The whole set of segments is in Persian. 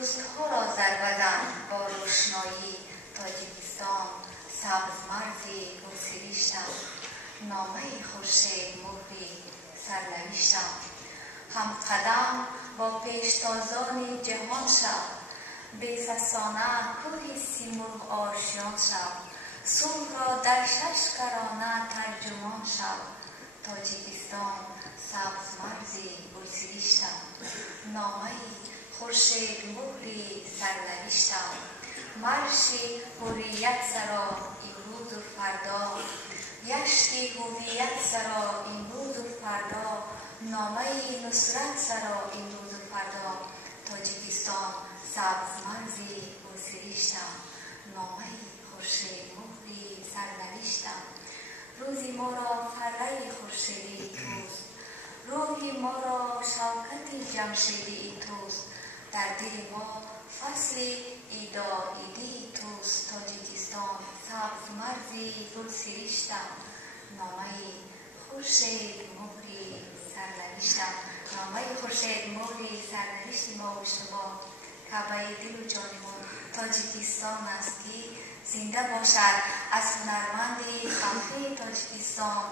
روزها را در بدن با روشنایی تاجیکستان سبز مرزی گلسیریشتم، نامه خورشید مهری سرنوشتم. هم قدم با پیشتازان جهان شب، بیفسانه کوه سیمرغ آشیان شب، صلح را در 6 کرانه ترجمان شب. تاجیکستان سبز مرزی گلسیریشتم، نامه خورشید مهری سرنوشتم. مرشی هویت سرا امروز و فردا، یشتی هویت سرا امروز و فردا، نامه نصرت سرا امروز و فردا. تاجیکستان سبز مرزی گلسیریشتم، نامه خورشید مهری سرنوشتم. روزی ما را فره خورشیدی توست، روحی ما را شوکت جمشیدی توست. در دل ما فصل ایدی توست. تاجیکستان سبز مرزی گلسیریشتم، نامه خورشید مهری سرنوشتم. نامه خورشید مهری سرنوشت ما و شما کعبه دل و جانمان تاجیکستان است که زنده باشد. از هنرمند خفی تاجیکستان،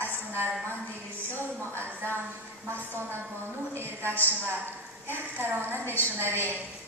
از هنرمند بسیار معظم مستانه بانو ارگه شود. یک ترانه میشنویم.